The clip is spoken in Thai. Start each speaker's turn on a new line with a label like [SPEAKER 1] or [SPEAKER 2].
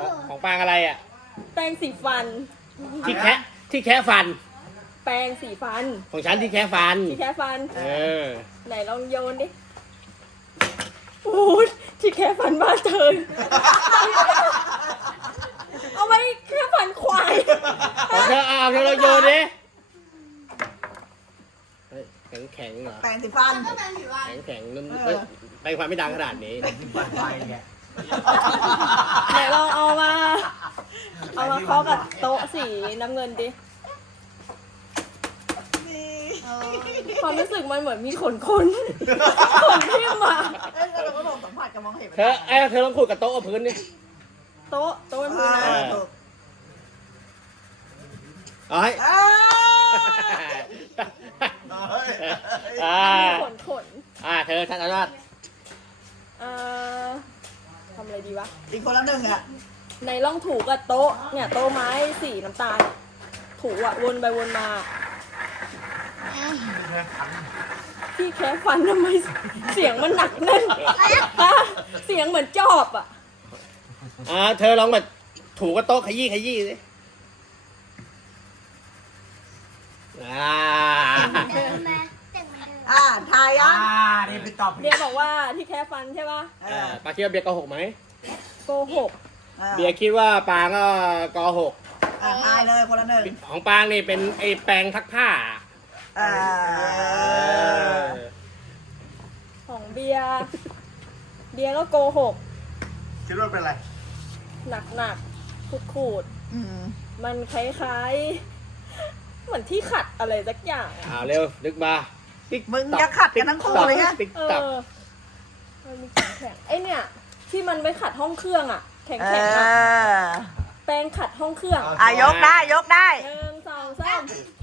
[SPEAKER 1] ของปางอะไรอ่ะ
[SPEAKER 2] แปรงสีฟัน
[SPEAKER 1] ที่แคะฟัน
[SPEAKER 2] แปรงสีฟัน
[SPEAKER 1] ของฉันที่แคะฟัน
[SPEAKER 2] ที่แค่ฟัน
[SPEAKER 1] เออ
[SPEAKER 2] ไหนลองโยนดิโอ้ยที่แค่ฟันบ้านเธอเอาไว้แค่ฟันควาย
[SPEAKER 1] ของเธอเอาเธอเราโยนดิเฮ้ยแข็งเหรอ
[SPEAKER 3] แปรงสีฟัน
[SPEAKER 1] แข็งนั่นแปลงฟันไม่ดังขนาดนี้
[SPEAKER 2] ไหนลองเอามาเคาะกับโต๊ะสีน้ำเงินดิความรู้สึกมันเหมือนมีขนที่มา
[SPEAKER 3] แล้วเราก็ลองสัมผัสกับมองเห็น
[SPEAKER 1] เธอลองขูดกับโต๊ะกับพื้นดิ
[SPEAKER 2] โต๊ะเป็นพื้นนะ
[SPEAKER 1] เอาให้
[SPEAKER 2] มีขน
[SPEAKER 1] เธอท่านอาจารย์
[SPEAKER 2] ทำอะไรดีวะ
[SPEAKER 3] อีกคนละหนึ่งอ่ะ
[SPEAKER 2] ในร่องถูกับโต๊ะเนี่ยโต๊ะไม้สีน้ำตาลถูอะวนไปวนมาพี่แค่ฟันทำไมเสียงมันหนักแน่นเสียงเหมือนจอบอ่ะ
[SPEAKER 1] เธอลองแบบถูกับโต๊ะขยี้สิ
[SPEAKER 3] ทายอ่ะ
[SPEAKER 4] นี่ไปตอบ
[SPEAKER 2] เบียร์บอกว่าที่แค่ฟันใช่ป่ะ
[SPEAKER 1] ปาคิดว่าเบียร์โกหกไหม
[SPEAKER 2] โกหก
[SPEAKER 1] เบียร์คิดว่าปางก็โกหก
[SPEAKER 3] ทายเลยคนละหนึ่ง
[SPEAKER 1] ของปางนี่เป็นไอ้แปรงซักผ้า
[SPEAKER 2] ของเบียร์ก็โกหก
[SPEAKER 4] คิดว่าเป็นอะไร
[SPEAKER 2] หนักขูด
[SPEAKER 3] อืม
[SPEAKER 2] มันคล้ายๆเหมือนที่ขัดอะไรสักอย่างอะ
[SPEAKER 1] เร็วนึกมา
[SPEAKER 3] มึงจะขัดกันทั้งคู่เลยฮะ
[SPEAKER 1] ติ๊ก
[SPEAKER 2] เอ
[SPEAKER 1] ตับ
[SPEAKER 2] อมันมีแข็งไอเนี่ยที่มันไปขัดห้องเครื่องอ่ะ แข็งๆอ่ะแปรงขัดห้องเครื่อง
[SPEAKER 3] ยกได้
[SPEAKER 2] 1 2 3